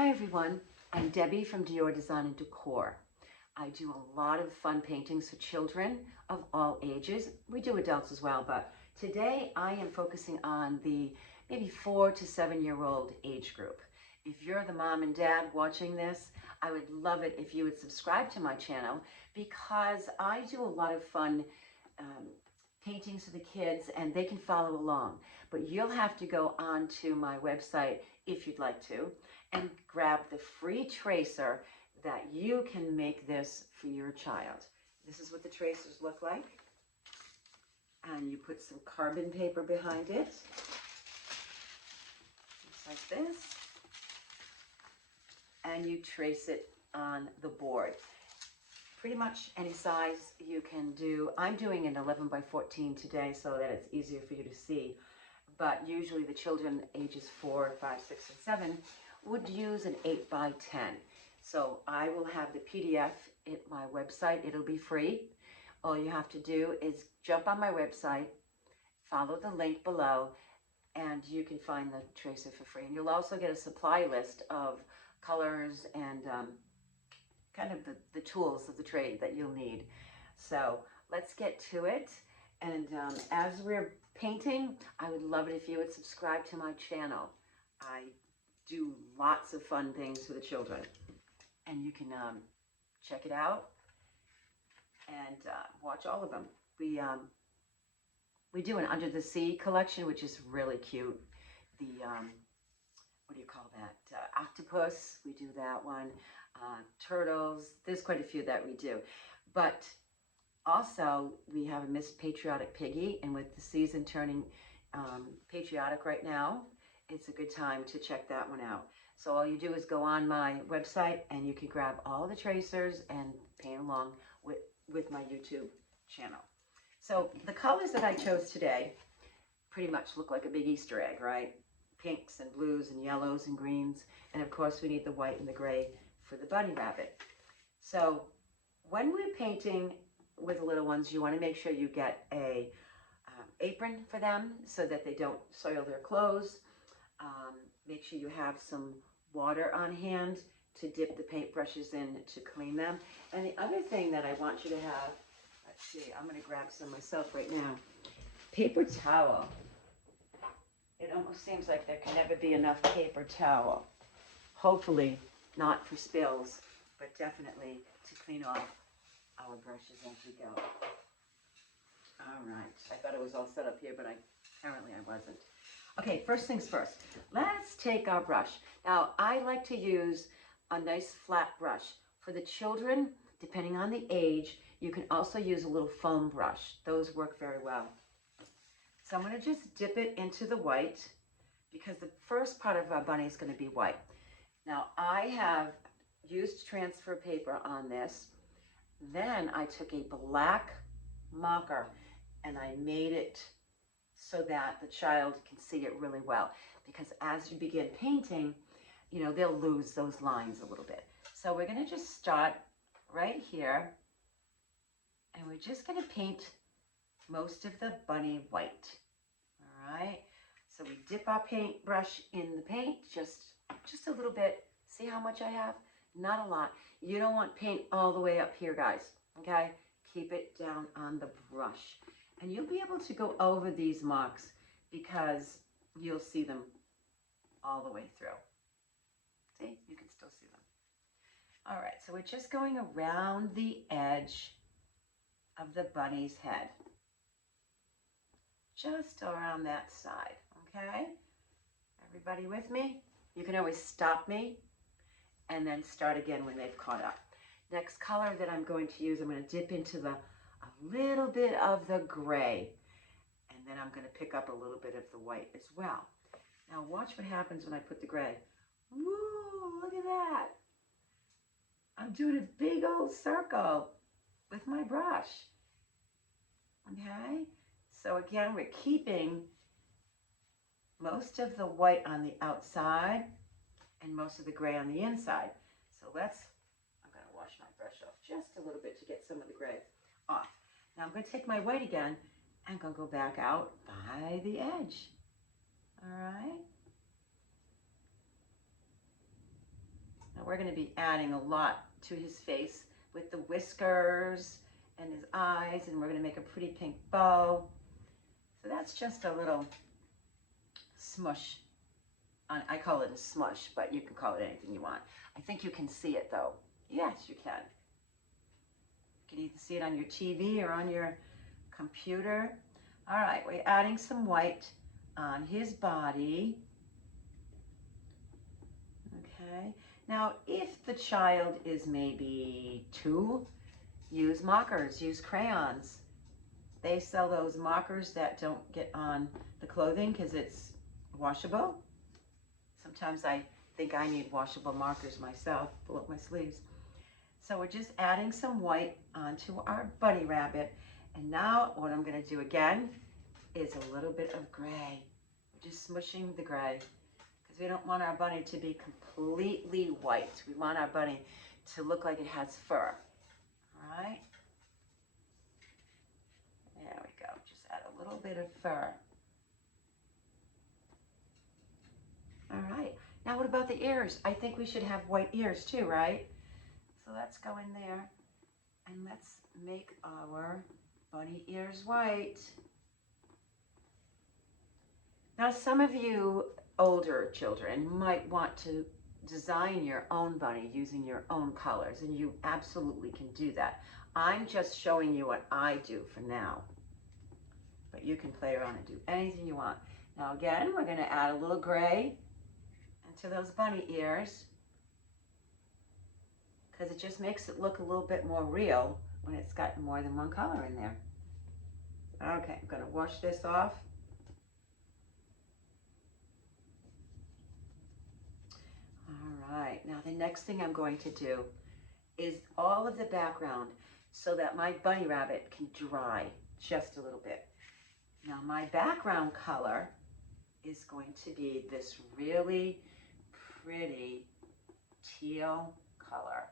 Hi everyone, I'm Debbie from Dior Design and Decor. I do a lot of fun paintings for children of all ages. We do adults as well, but today I am focusing on the maybe 4 to 7-year-old age group. If you're the mom and dad watching this, I would love it if you would subscribe to my channel because I do a lot of fun paintings for the kids and they can follow along. But you'll have to go onto my website if you'd like to and grab the free tracer that you can make this for your child. This is what the tracers look like. And you put some carbon paper behind it, just like this. And you trace it on the board. Pretty much any size you can do. I'm doing an 11 by 14 today so that it's easier for you to see. But usually the children ages 4, 5, 6, and 7 would use an 8 by 10. So I will have the PDF at my website. It'll be free. All you have to do is jump on my website, follow the link below, and you can find the tracer for free. And you'll also get a supply list of colors and kind of the tools of the trade that you'll need. So let's get to it. And as we're painting, I would love it if you would subscribe to my channel. I do lots of fun things for the children, and you can check it out and watch all of them. We do an Under the Sea collection, which is really cute. The what do you call that? Octopus, we do that one. Turtles, there's quite a few that we do. But also, we have a Miss Patriotic Piggy, and with the season turning patriotic right now, it's a good time to check that one out. So all you do is go on my website, and you can grab all the tracers and paint along with my YouTube channel. So the colors that I chose today pretty much look like a big Easter egg, right? Pinks and blues and yellows and greens. And of course, we need the white and the gray for the bunny rabbit. So when we're painting with the little ones, you want to make sure you get a apron for them so that they don't soil their clothes. Make sure you have some water on hand to dip the paintbrushes in to clean them. And the other thing that I want you to have, let's see, I'm going to grab some myself right now. Paper towel. It almost seems like there can never be enough paper towel. Hopefully not for spills, but definitely to clean off our brushes as we go. All right, I thought it was all set up here, but apparently I wasn't. Okay, first things first, let's take our brush. Now, I like to use a nice flat brush. For the children, depending on the age, you can also use a little foam brush. Those work very well. So I'm going to just dip it into the white because the first part of our bunny is going to be white. Now, I have used transfer paper on this. Then I took a black marker and I made it so that the child can see it really well. Because as you begin painting, you know, they'll lose those lines a little bit. So we're going to just start right here. And we're just going to paint most of the bunny white. All right. So we dip our paintbrush in the paint, just a little bit. See how much I have? Not a lot. You don't want paint all the way up here, guys. Okay? Keep it down on the brush. And you'll be able to go over these marks because you'll see them all the way through. See? You can still see them. All right. So we're just going around the edge of the bunny's head. Just around that side. Okay? Everybody with me? You can always stop me and then start again when they've caught up. Next color that I'm going to use, I'm going to dip into a little bit of the gray, and then I'm going to pick up a little bit of the white as well. Now watch what happens when I put the gray. Woo, look at that. I'm doing a big old circle with my brush. Okay, so again, we're keeping most of the white on the outside and most of the gray on the inside. So I'm going to wash my brush off just a little bit to get some of the gray off. Now I'm going to take my white again and I'm going to go back out by the edge. All right. we're going to be adding a lot to his face with the whiskers and his eyes, and we're going to make a pretty pink bow. So that's just a little smush. I call it a smush, but you can call it anything you want. I think you can see it though. Yes, you can. You can either see it on your TV or on your computer. All right, we're adding some white on his body. Okay, now if the child is maybe 2, use markers, use crayons. They sell those markers that don't get on the clothing because it's washable. Sometimes I think I need washable markers myself, pull up my sleeves. So we're just adding some white onto our bunny rabbit. And now what I'm going to do again is a little bit of gray. We're just smushing the gray because we don't want our bunny to be completely white. We want our bunny to look like it has fur. All right. There we go. Just add a little bit of fur. All right. Now what about the ears? I think we should have white ears too, right? So let's go in there and let's make our bunny ears white. Now some of you older children might want to design your own bunny using your own colors, and you absolutely can do that. I'm just showing you what I do for now, but you can play around and do anything you want. Now again, we're going to add a little gray into those bunny ears because it just makes it look a little bit more real when it's got more than one color in there. Okay, I'm going to wash this off. All right, now the next thing I'm going to do is all of the background so that my bunny rabbit can dry just a little bit. Now my background color is going to be this really pretty teal color.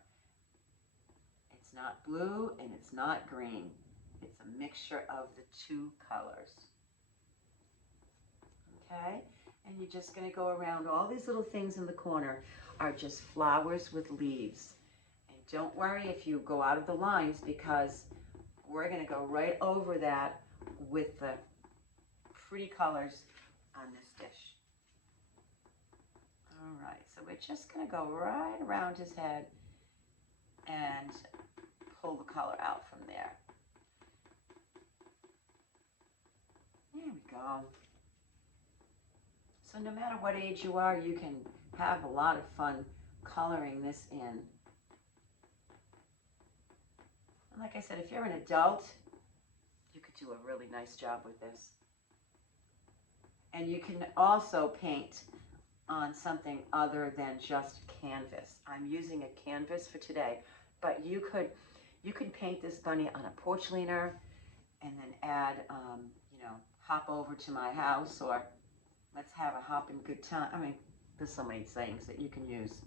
It's not blue and it's not green. It's a mixture of the 2 colors. Okay, and you're just going to go around. All these little things in the corner are just flowers with leaves. And don't worry if you go out of the lines, because we're going to go right over that with the pretty colors on this dish. All right, so we're just going to go right around his head and pull the color out from there. There we go. So no matter what age you are, you can have a lot of fun coloring this in. And like I said, if you're an adult, you could do a really nice job with this. And you can also paint on something other than just canvas. I'm using a canvas for today, but you could paint this bunny on a porch leaner and then add, you know, hop over to my house, or let's have a hopping good time. I mean, there's so many things that you can use.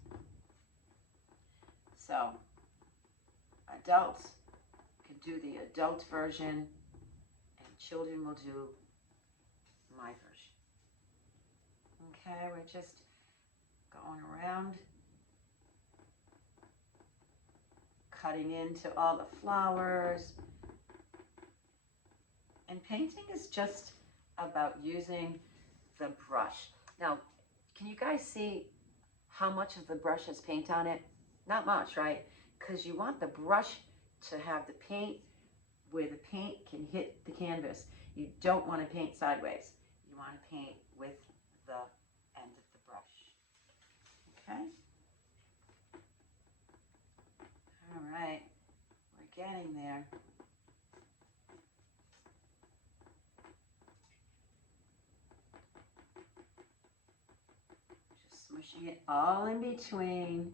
So adults can do the adult version, and children will do my version. Okay, we're just going around, cutting into all the flowers. And painting is just about using the brush. Now, can you guys see how much of the brush has paint on it? Not much, right? Because you want the brush to have the paint where the paint can hit the canvas. You don't want to paint sideways. You want to paint with the end of the brush. Okay? All right, we're getting there. Just smushing it all in between.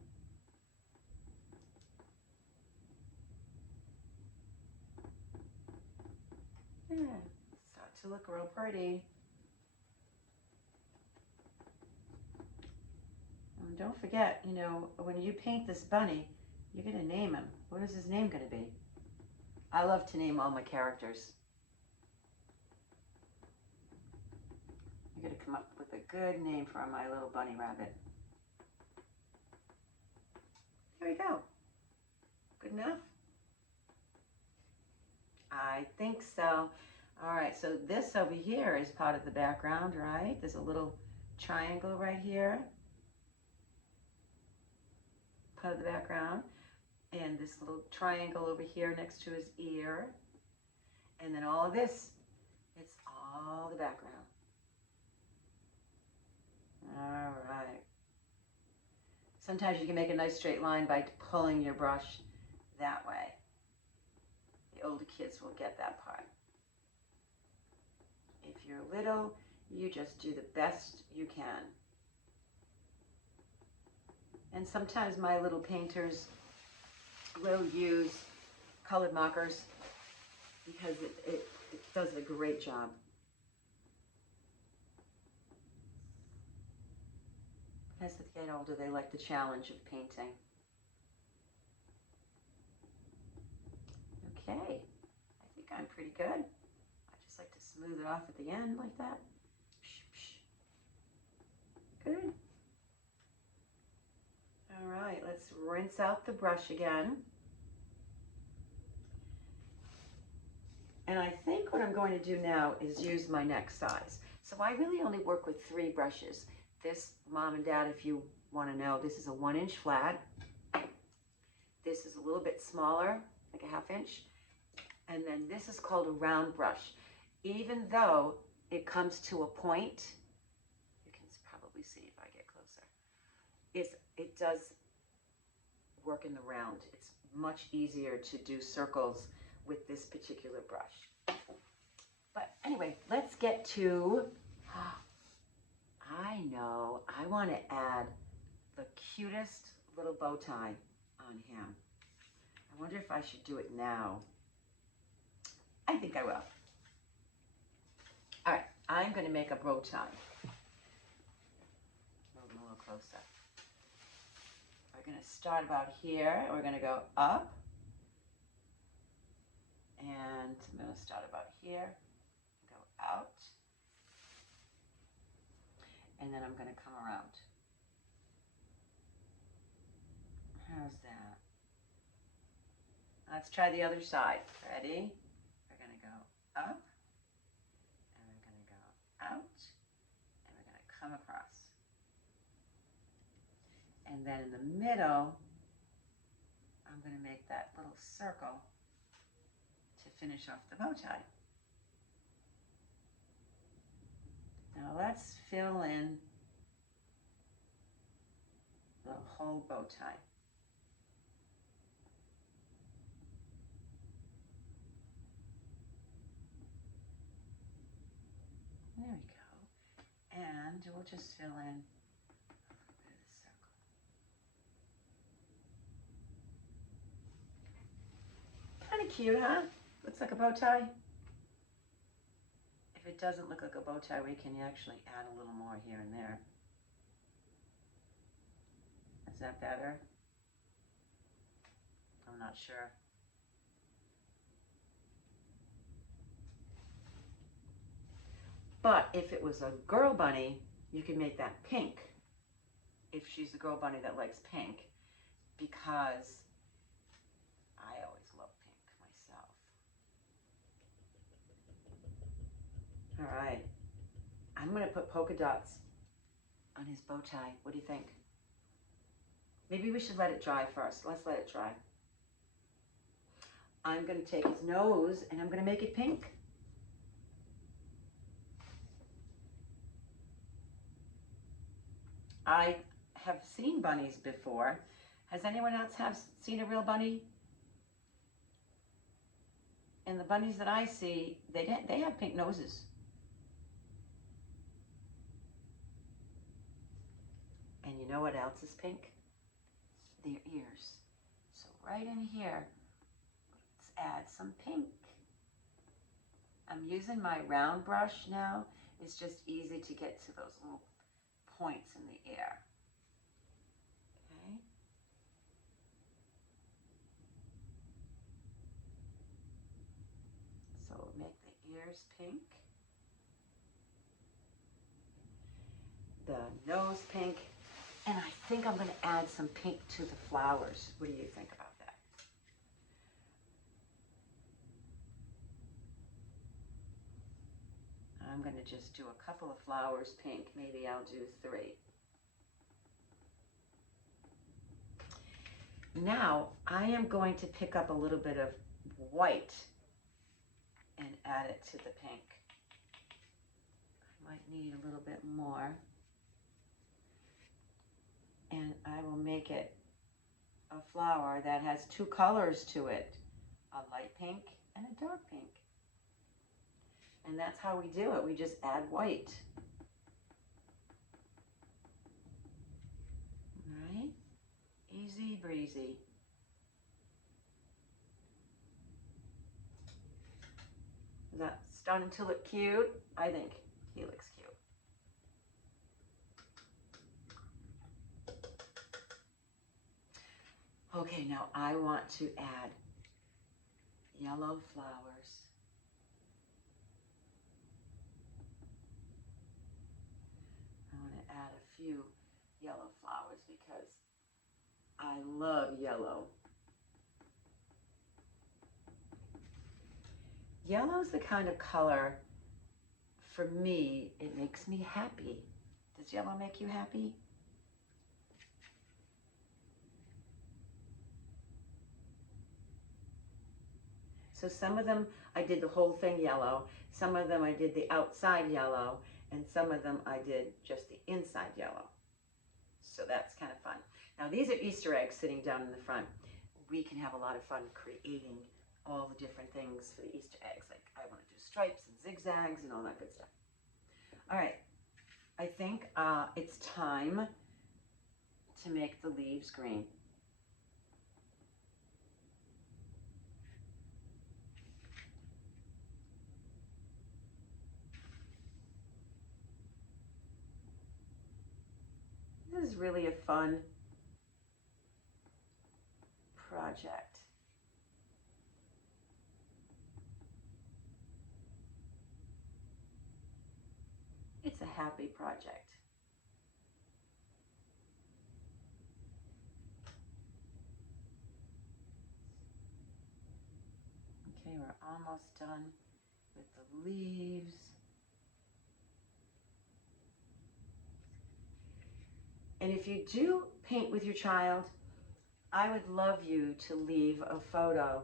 Yeah, starts to look real pretty. And don't forget, you know, when you paint this bunny, you're going to name him. What is his name going to be? I love to name all my characters. I'm going to come up with a good name for my little bunny rabbit. There we go. Good enough? I think so. All right, so this over here is part of the background, right? There's a little triangle right here, part of the background, and this little triangle over here next to his ear, and then all of this, it's all the background. All right. Sometimes you can make a nice straight line by pulling your brush that way. The older kids will get that part. If you're little, you just do the best you can. And sometimes my little painters will use colored markers because it does a great job. As they get older, they like the challenge of painting. Okay, I think I'm pretty good. I just like to smooth it off at the end like that. Good. All right, let's rinse out the brush again. And I think what I'm going to do now is use my next size. So I really only work with 3 brushes. This, Mom and Dad, if you want to know, this is a 1-inch flat. This is a little bit smaller, like a 1/2 inch. And then this is called a round brush. Even though it comes to a point, you can probably see if I get closer, it does work in the round. It's much easier to do circles with this particular brush. But anyway, let's get to, I know, I want to add the cutest little bow tie on him. I wonder if I should do it now. I think I will. All right, I'm going to make a bow tie. Move him a little closer. We're going to start about here. We're going to go up. And I'm going to start about here, go out. And then I'm going to come around. How's that? Let's try the other side. Ready? We're going to go up, and we're going to go out, and we're going to come across. And then in the middle, I'm going to make that little circle to finish off the bow tie. Now let's fill in the whole bow tie. There we go. And we'll just fill in a little bit of the circle. Kind of cute, huh? Looks like a bow tie. If it doesn't look like a bow tie, we can actually add a little more here and there. Is that better? I'm not sure. But if it was a girl bunny, you could make that pink. If she's a girl bunny that likes pink, because I always love pink myself. All right, I'm going to put polka dots on his bow tie. What do you think? Maybe we should let it dry first. Let's let it dry. I'm going to take his nose and I'm going to make it pink. I have seen bunnies before. Has anyone else seen a real bunny? And the bunnies that I see, they have pink noses. And you know what else is pink? Their ears. So right in here, let's add some pink. I'm using my round brush now. It's just easy to get to those little points in the air. Okay. So make the ears pink. The nose pink. And I think I'm going to add some pink to the flowers. What do you think about that? I'm going to just do a couple of flowers pink. Maybe I'll do 3. Now I am going to pick up a little bit of white and add it to the pink. I might need a little bit more. And I will make it a flower that has 2 colors to it, a light pink and a dark pink. And that's how we do it. We just add white. All right? Easy breezy. Is that starting to look cute? I think he looks cute. Okay, now I want to add yellow flowers. I want to add a few yellow flowers because I love yellow. Yellow is the kind of color, for me, it makes me happy. Does yellow make you happy? So some of them I did the whole thing yellow, some of them I did the outside yellow, and some of them I did just the inside yellow. So that's kind of fun. Now these are Easter eggs sitting down in the front. We can have a lot of fun creating all the different things for the Easter eggs. Like I want to do stripes and zigzags and all that good stuff. All right, I think it's time to make the leaves green. This is really a fun project. It's a happy project. Okay, we're almost done with the leaves. And if you do paint with your child, I would love you to leave a photo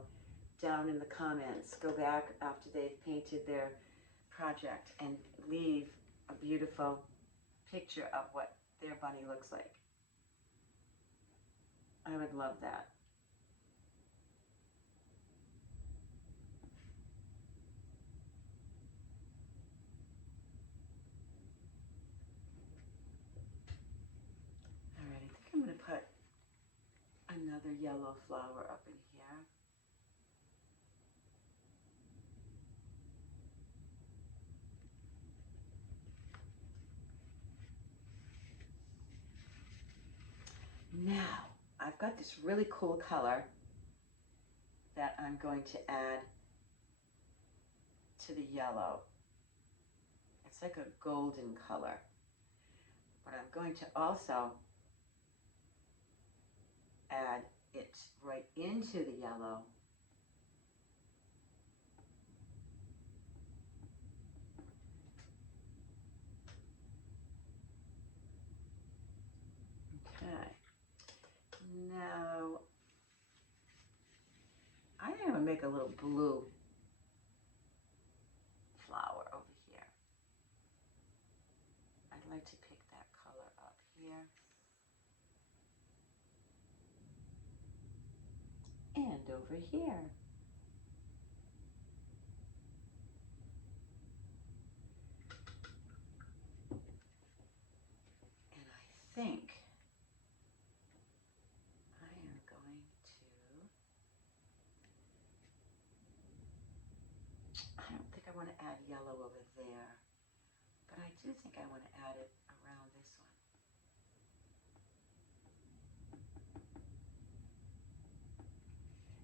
down in the comments. Go back after they've painted their project and leave a beautiful picture of what their bunny looks like. I would love that. All right, I think I'm going to put another yellow flower up in here. Now, I've got this really cool color that I'm going to add to the yellow. It's like a golden color. But I'm going to also add it right into the yellow. Okay. Now, I think I'm going to make a little blue flower over here. I'd like to pick that color up here. And over here. And I think I am going to, I don't think I want to add yellow over there, but I do think I want to add it around this one.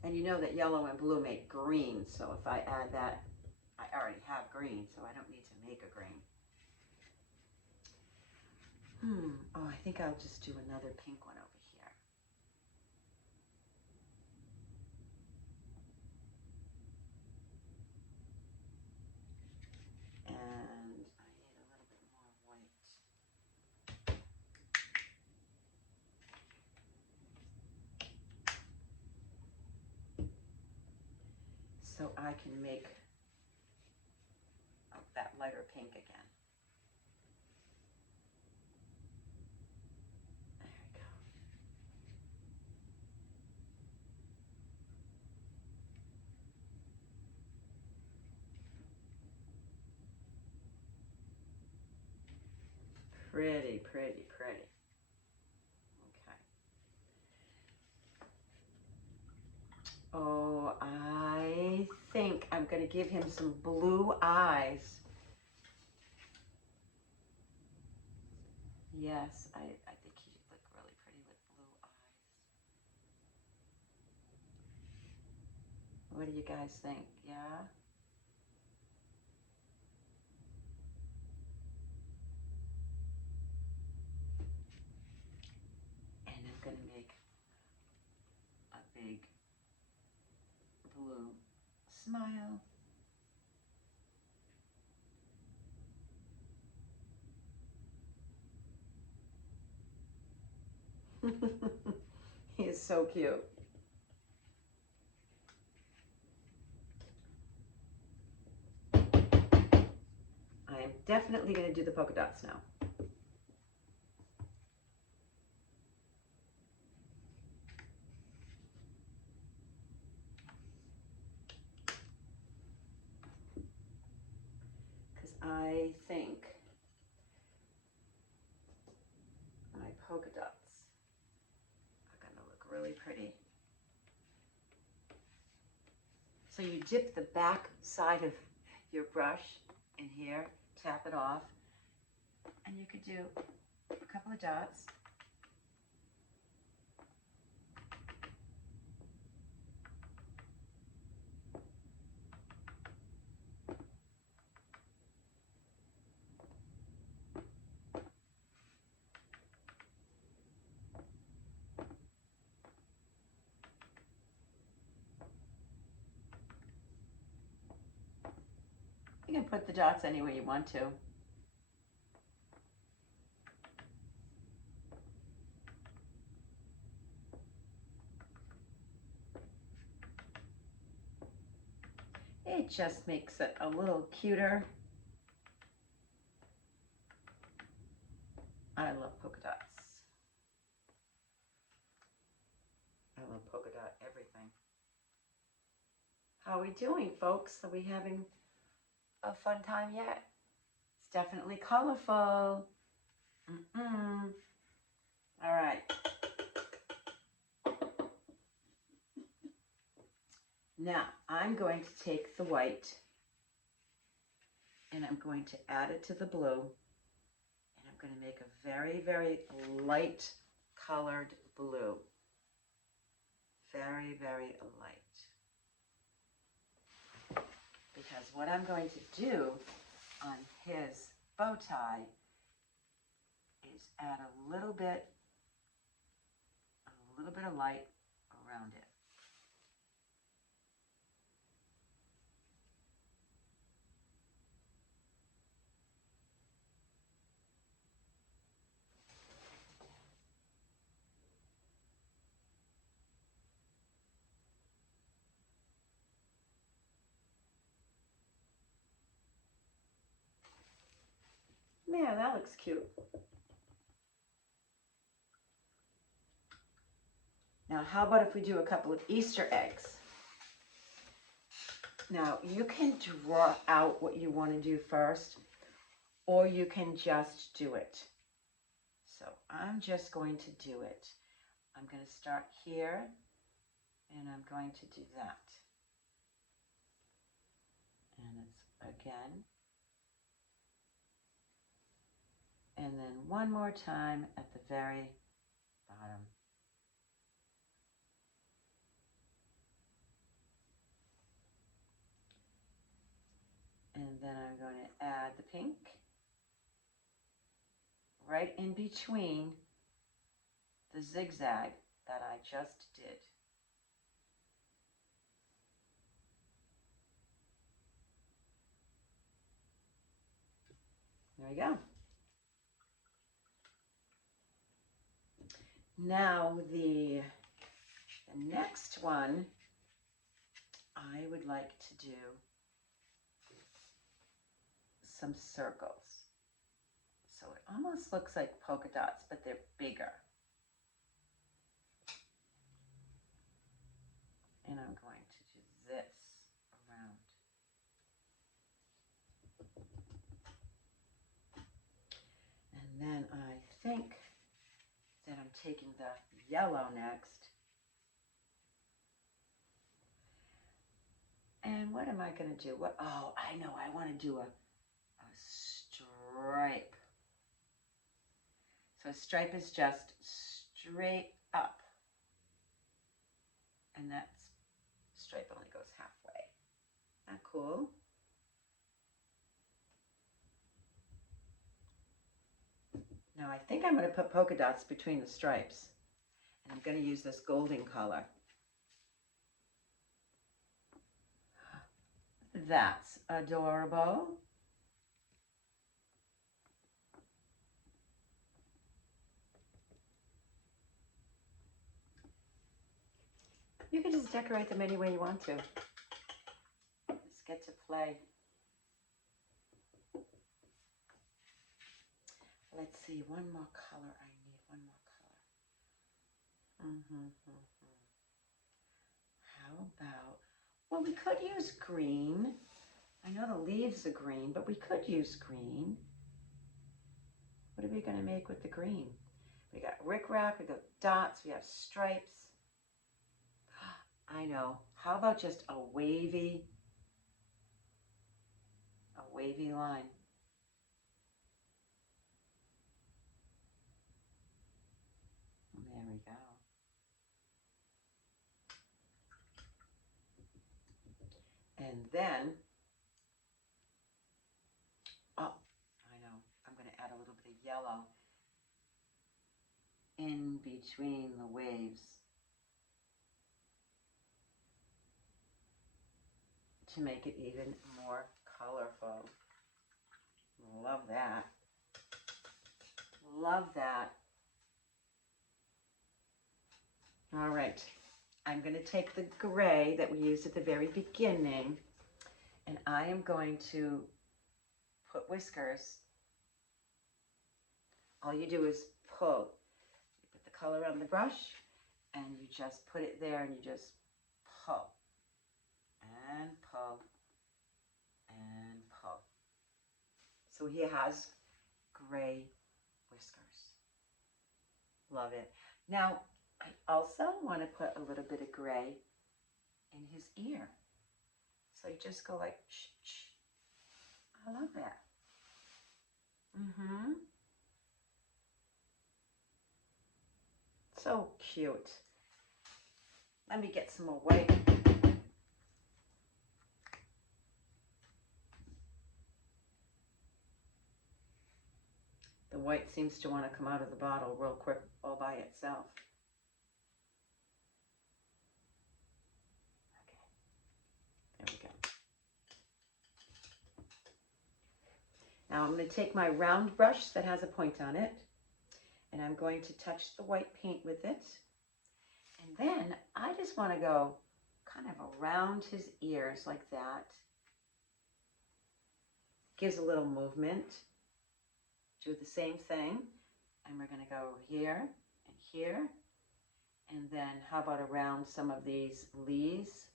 And you know that yellow and blue make green, so if I add that, I already have green, so I don't need to make a green. Oh, I think I'll just do another pink one over here. And I need a little bit more white. So I can make that lighter pink again. There we go. Pretty, pretty, pretty. Okay. Oh, I think I'm going to give him some blue eyes. Yes, I think he'd look really pretty with blue eyes. What do you guys think? Yeah? And I'm going to make a big blue smile. He is so cute. I am definitely going to do the polka dots now. Because I think my polka dots are going to look really pretty. So you dip the back side of your brush in here, tap it off, and you could do a couple of dots. You can put the dots anywhere you want to. It just makes it a little cuter. I love polka dots. I love polka dot everything. How are we doing, folks? Are we having a fun time yet? It's definitely colorful. All right. Now, I'm going to take the white and I'm going to add it to the blue. And I'm going to make a very, very light colored blue. Very, very light. Because what I'm going to do on his bow tie is add a little bit of light around it. Yeah, that looks cute. Now, how about if we do a couple of Easter eggs? Now, you can draw out what you want to do first, or you can just do it. So I'm just going to do it. I'm going to start here, and I'm going to do that. And it's again. And then one more time at the very bottom. And then I'm going to add the pink right in between the zigzag that I just did. There you go. Now the next one, I would like to do some circles. So it almost looks like polka dots, but they're bigger. And I'm going to do this around. And then I think that I'm taking the yellow next. And what am I going to do? What? Oh, I know. I want to do a stripe. So a stripe is just straight up. And that stripe only goes halfway. Isn't that cool? Now I think I'm going to put polka dots between the stripes. And I'm going to use this golden color. That's adorable. You can just decorate them any way you want to. Just get to play. Let's see, one more color. I need one more color. How about, well, we could use green. I know the leaves are green, but we could use green. What are we going to make with the green? We got rickrack, we got dots, we have stripes. I know. How about just a wavy line? There we go. And then, oh, I know, I'm going to add a little bit of yellow in between the waves to make it even more colorful. Love that. Love that. All right, I'm going to take the gray that we used at the very beginning, and I am going to put whiskers. All you do is pull. You put the color on the brush, and you just put it there, and you just pull, and pull, and pull. So he has gray whiskers. Love it. Now, I also want to put a little bit of gray in his ear. So you just go like, shh, shh. I love that. So cute. Let me get some more white. The white seems to want to come out of the bottle real quick all by itself. Okay, there we go. Now I'm going to take my round brush that has a point on it, and I'm going to touch the white paint with it. And then I just want to go kind of around his ears like that. Gives a little movement. Do the same thing. And we're going to go here and here. And then how about around some of these leaves?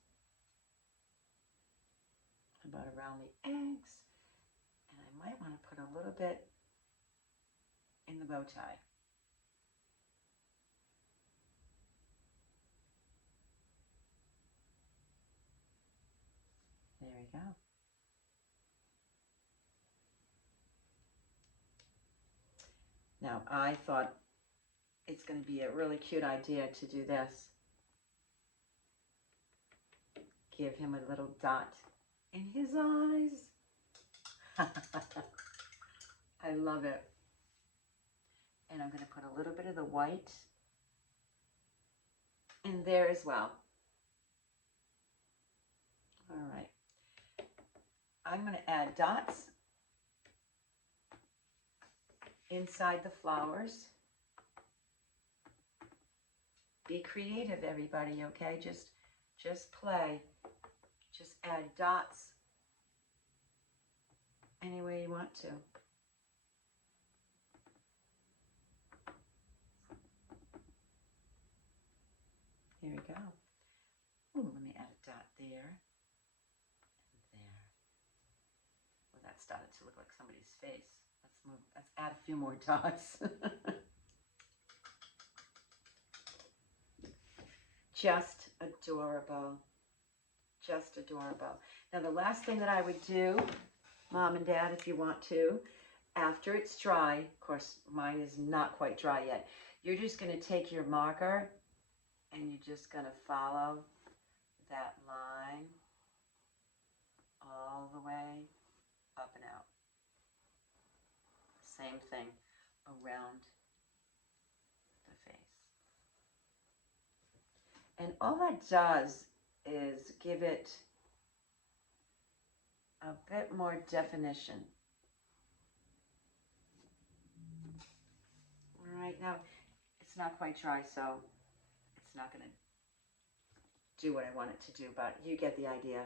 How about around the eggs? And I might want to put a little bit in the bow tie. There we go. Now I thought it's going to be a really cute idea to do this. Give him a little dot in his eyes. I love it. And I'm going to put a little bit of the white in there as well. All right. I'm going to add dots inside the flowers. Be creative, everybody, okay? Just play. Just add dots any way you want to. Here we go. Ooh, let me add a dot there and there. Well, that started to look like somebody's face. Let's add a few more dots. Just adorable. Just adorable. Now the last thing that I would do, Mom and Dad, if you want to, after it's dry, of course mine is not quite dry yet, you're just going to take your marker and you're just going to follow that line all the way up and out. Same thing around the face. And all that does is give it a bit more definition. All right, now it's not quite dry, so it's not going to do what I want it to do, but you get the idea.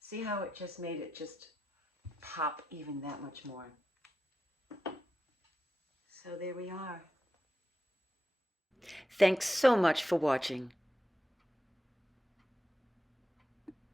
See how it just made it just pop even that much more. So there we are. Thanks so much for watching.